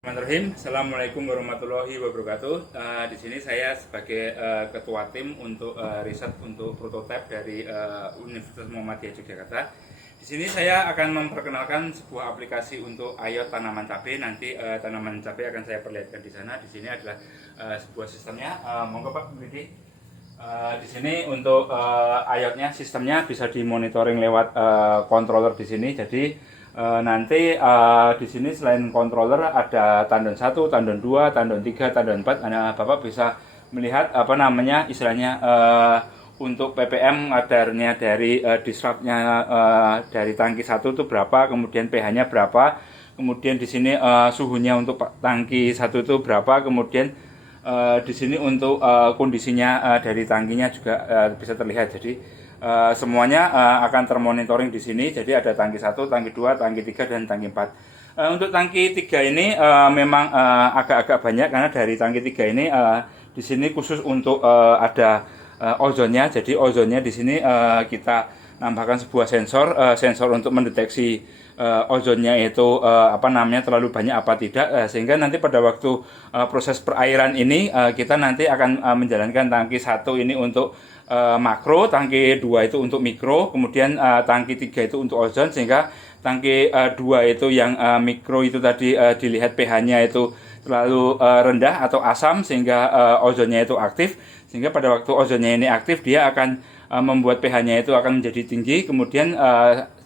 Bismillahirrahmanirrahim. Assalamualaikum warahmatullahi wabarakatuh. Di sini saya sebagai ketua tim untuk riset untuk prototipe dari Universitas Muhammadiyah Yogyakarta. Di sini saya akan memperkenalkan sebuah aplikasi untuk IoT tanaman cabai. Nanti tanaman cabai akan saya perlihatkan di sana. Di sini adalah sebuah sistemnya. Monggo Pak Budi. Di sini untuk IoT-nya, sistemnya bisa dimonitoring lewat controller di sini. Jadi nanti di sini selain controller ada tandon 1, tandon 2, tandon 3, tandon 4. Bapak bisa melihat apa namanya istilahnya untuk ppm kadarnya dari disruptnya dari tangki 1 itu berapa, kemudian pH-nya berapa, kemudian di sini suhunya untuk tangki 1 itu berapa, kemudian di sini untuk kondisinya dari tangkinya juga bisa terlihat. Jadi semuanya akan termonitoring di sini. Jadi ada tangki 1, tangki 2, tangki 3 dan tangki 4. Untuk tangki 3 ini memang agak-agak banyak karena dari tangki 3 ini di sini khusus untuk ada ozonnya. Jadi ozonnya di sini kita nambahkan sebuah sensor untuk mendeteksi ozonnya itu terlalu banyak apa tidak, sehingga nanti pada waktu proses perairan ini kita nanti akan menjalankan tangki 1 ini untuk makro, tangki 2 itu untuk mikro, kemudian tangki 3 itu untuk ozon, sehingga tangki 2 itu yang mikro itu tadi dilihat pH-nya itu terlalu rendah atau asam sehingga ozonnya itu aktif, sehingga pada waktu ozonnya ini aktif dia akan membuat pH-nya itu akan menjadi tinggi. Kemudian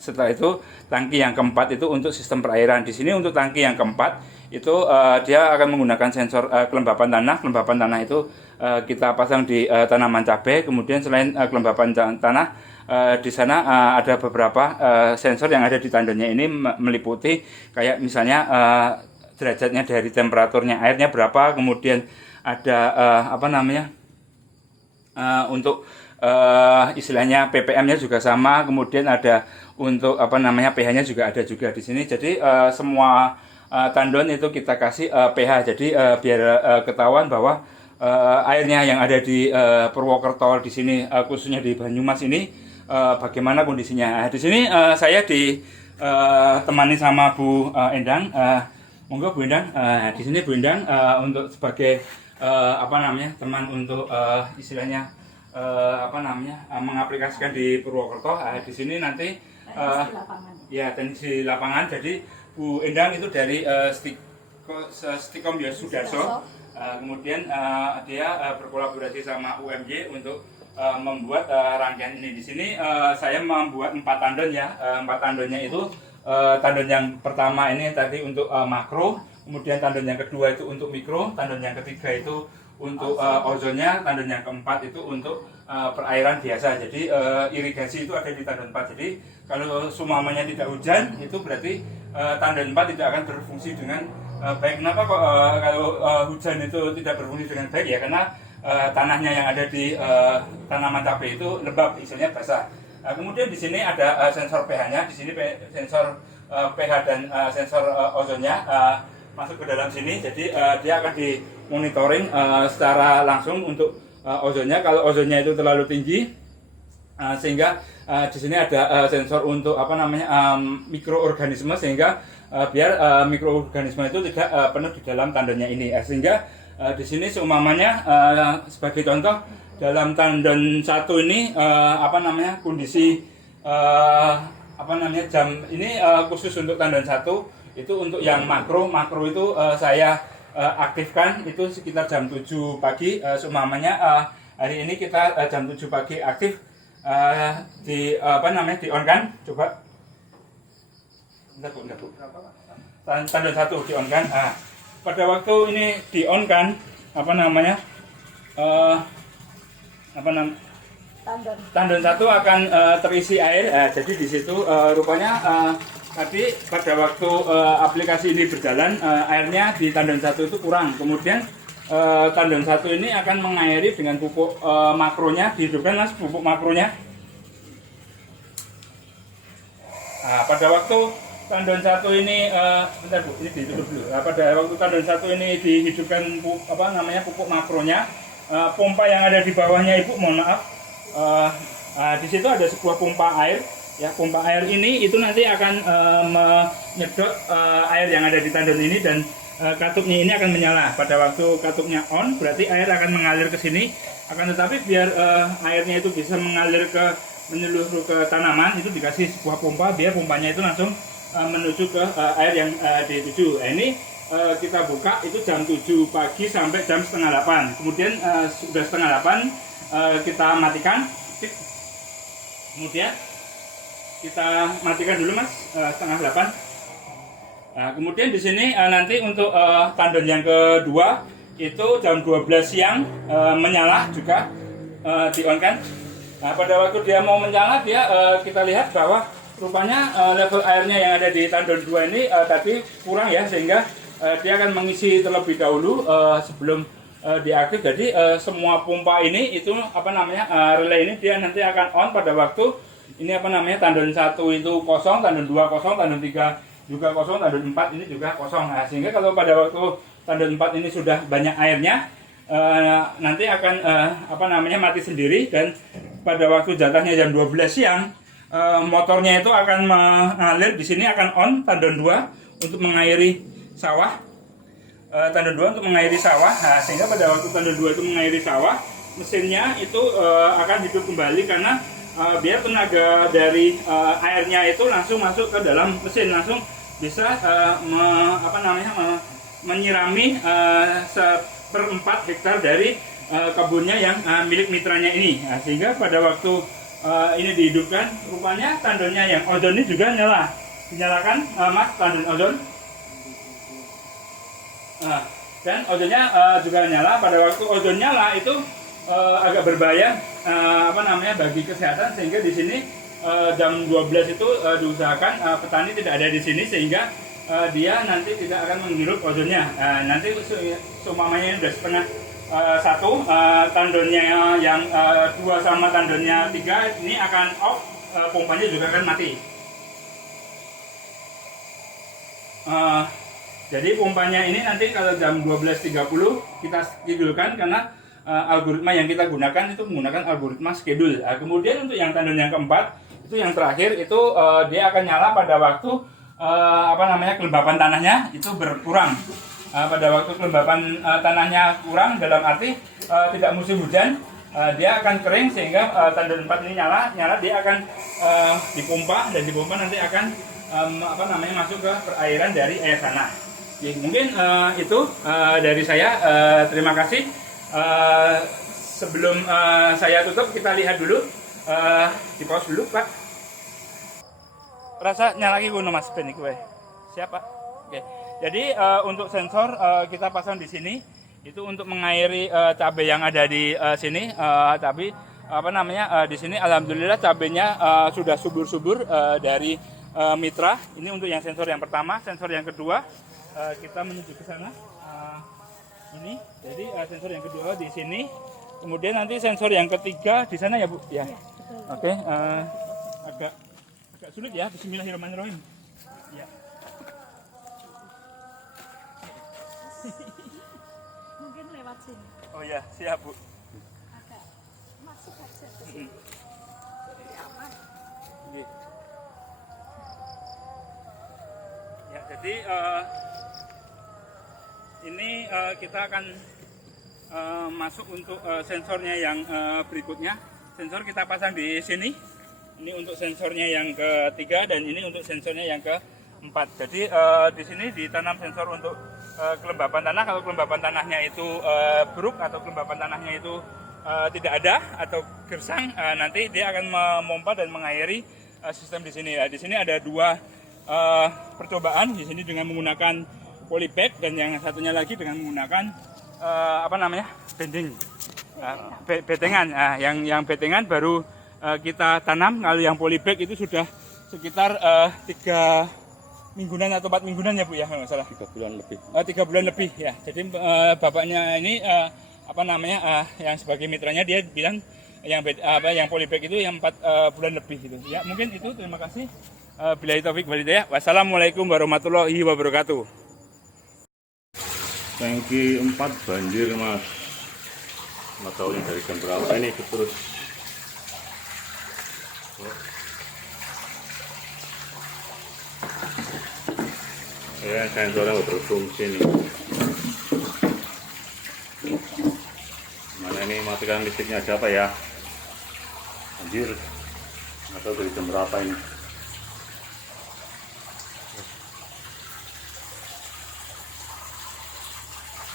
setelah itu tangki yang keempat itu untuk sistem perairan. Di sini untuk tangki yang keempat itu dia akan menggunakan sensor kelembapan tanah. Kelembapan tanah itu kita pasang di tanaman cabai. Kemudian selain kelembapan tanah, di sana ada beberapa sensor yang ada di tandonnya ini meliputi kayak misalnya derajatnya dari temperaturnya airnya berapa, kemudian ada untuk istilahnya ppm-nya juga sama, kemudian ada untuk pH-nya juga ada juga di sini. Jadi semua tandon itu kita kasih pH. Jadi biar ketahuan bahwa airnya yang ada di Purwokerto di sini, khususnya di Banyumas ini bagaimana kondisinya. Di sini saya ditemani sama Bu Endang. Monggo Bu Endang. Di sini Bu Endang untuk sebagai teman untuk istilahnya mengaplikasikan di Purwokerto. Di sini nanti teknis di lapangan. Jadi Bu Endang itu dari Stikom Yosudarso. Kemudian dia berkolaborasi sama UMY untuk membuat rangkaian ini. Di sini saya membuat 4 tandon ya. 4 tandonnya itu tandon yang pertama ini tadi untuk makro, kemudian tandon yang kedua itu untuk mikro, tandon yang ketiga itu untuk ozonnya, tandon yang keempat itu untuk perairan biasa. Jadi irigasi itu ada di tandon 4. Jadi kalau sumamanya tidak hujan itu berarti tandon 4 tidak akan berfungsi dengan baik. Kenapa kok kalau hujan itu tidak berfungsi dengan baik ya? Karena tanahnya yang ada di tanaman cabai itu lembab, istilahnya basah. Kemudian di sini ada sensor pH-nya. Di sini sensor pH dan sensor ozonnya masuk ke dalam sini. Jadi dia akan dimonitoring secara langsung untuk ozonnya. Kalau ozonnya itu terlalu tinggi, sehingga di sini ada sensor untuk mikroorganisme, sehingga biar mikroorganisme itu tidak penuh di dalam tandonnya ini. Sehingga di sini seumpamanya sebagai contoh dalam tandon 1 ini kondisi jam ini khusus untuk tandon 1 itu untuk yang makro itu saya aktifkan itu sekitar jam 7 pagi. Seumpamanya hari ini kita jam 7 pagi aktif, di on kan, coba enggak Bu. Tandon 1 di on kan. Pada waktu ini di on kan tandon 1 akan terisi air. Jadi di situ rupanya tadi pada waktu aplikasi ini berjalan airnya di tandon 1 itu kurang. Kemudian tandon 1 ini akan mengairi dengan pupuk makronya. Dihidupkan Mas pupuk makronya. Pada waktu tandon 1 ini bentar Bu, ini ditutup dulu. Pada waktu tandon 1 ini dihidupkan pupuk makronya, pompa yang ada di bawahnya Ibu, mohon maaf. Di situ ada sebuah pompa air Ya, pompa air ini itu nanti akan menyedot air yang ada di tandon ini, dan katuknya ini akan menyala. Pada waktu katuknya on, berarti air akan mengalir ke sini. Akan tetapi biar airnya itu bisa mengalir menyeluruh ke tanaman, itu dikasih sebuah pompa biar pompanya itu langsung menuju ke air yang dituju. Nah, ini kita buka itu jam 7 pagi sampai jam setengah 8. Kemudian sudah setengah 8 kita matikan. Kemudian kita matikan dulu mas, setengah 8. Nah, kemudian di sini nanti untuk tandon yang kedua itu jam 12 siang menyala juga, di-on-kan. Nah, pada waktu dia mau menyala, dia kita lihat bahwa rupanya level airnya yang ada di tandon 2 ini tadi kurang ya, sehingga dia akan mengisi terlebih dahulu sebelum diaktif. Jadi semua pompa ini itu relay ini dia nanti akan on pada waktu ini tandon 1 itu kosong, tandon 2 kosong, tandon 3 juga kosong, tandon 4 ini juga kosong. Nah, sehingga kalau pada waktu tandon 4 ini sudah banyak airnya, nanti akan mati sendiri, dan pada waktu jatahnya jam 12 siang motornya itu akan mengalir di sini, akan on tandon 2 untuk mengairi sawah. Tandon 2 untuk mengairi sawah. Nah, sehingga pada waktu tandon 2 itu mengairi sawah, mesinnya itu akan hidup kembali, karena biar tenaga dari airnya itu langsung masuk ke dalam mesin, langsung bisa menyirami 1/4 hektar dari kebunnya yang milik mitranya ini. Nah, sehingga pada waktu ini dihidupkan, rupanya tandonnya yang ozon ini juga nyala. Dinyalakan mas, tandon ozon. Dan ozonnya juga nyala. Pada waktu ozon nyala itu agak berbahaya bagi kesehatan, sehingga di sini jam 12 itu diusahakan petani tidak ada di sini, sehingga dia nanti tidak akan menghirup ozonnya. Nanti seumpamanya sudah setengah 1, tandonnya yang 2 sama tandonnya 3 ini akan off, pompanya juga akan mati. Jadi pompanya ini nanti kalau jam 12.30 kita schedule-kan, karena algoritma yang kita gunakan itu menggunakan algoritma schedule. Kemudian untuk yang tandon yang keempat, itu yang terakhir, itu dia akan nyala pada waktu kelembapan tanahnya itu berkurang. Pada waktu kelembapan tanahnya kurang, dalam arti tidak musim hujan, dia akan kering, sehingga tandon 4 ini nyala dia akan dipompa, dan dipompa nanti akan masuk ke perairan dari air tanah. Mungkin itu dari saya. Terima kasih. Sebelum saya tutup, kita lihat dulu, di pause dulu Pak. Rasa nyala lagi kuno mas ben iku siapa? Oke. Jadi untuk sensor kita pasang di sini itu untuk mengairi cabai yang ada di sini. Tapi di sini alhamdulillah cabainya sudah subur-subur dari mitra. Ini untuk yang sensor yang pertama. Sensor yang kedua kita menuju ke sana. Ini jadi sensor yang kedua di sini. Kemudian nanti sensor yang ketiga di sana ya Bu ya. Oke. Agak sulit ya. Bismillahirrahmanirrahim. Ya. Mungkin lewat sini. Oh ya, siap Bu. Agak masuk aja ke sini. Aman. Ya, jadi ini kita akan masuk untuk sensornya yang berikutnya. Sensor kita pasang di sini. Ini untuk sensornya yang ketiga, dan ini untuk sensornya yang keempat. Jadi di sini ditanam sensor untuk kelembapan tanah. Kalau kelembapan tanahnya itu buruk atau kelembapan tanahnya itu tidak ada atau gersang, nanti dia akan memompa dan mengairi sistem di sini. Di sini ada 2 percobaan. Di sini dengan menggunakan polybag, dan yang satunya lagi dengan menggunakan bending, betengan. Yang betengan baru kita tanam. Kalau yang polybag itu sudah sekitar 3 mingguan atau 4 mingguan ya Bu ya, kalau nggak salah. 3 bulan lebih. 3 bulan lebih ya. Jadi bapaknya ini yang sebagai mitranya dia bilang yang polybag itu yang 4 bulan lebih gitu. Ya mungkin itu. Terima kasih. Billahi taufik wal hidayah. Wassalamualaikum warahmatullahi wabarakatuh. Tangki 4 banjir mas. Nggak tahu ini dari jam berapa ini terus. Ya, sensornya nggak berfungsi nih. Mana ini matikan listriknya aja apa ya? Anjir, nggak tahu dari jam berapa ini.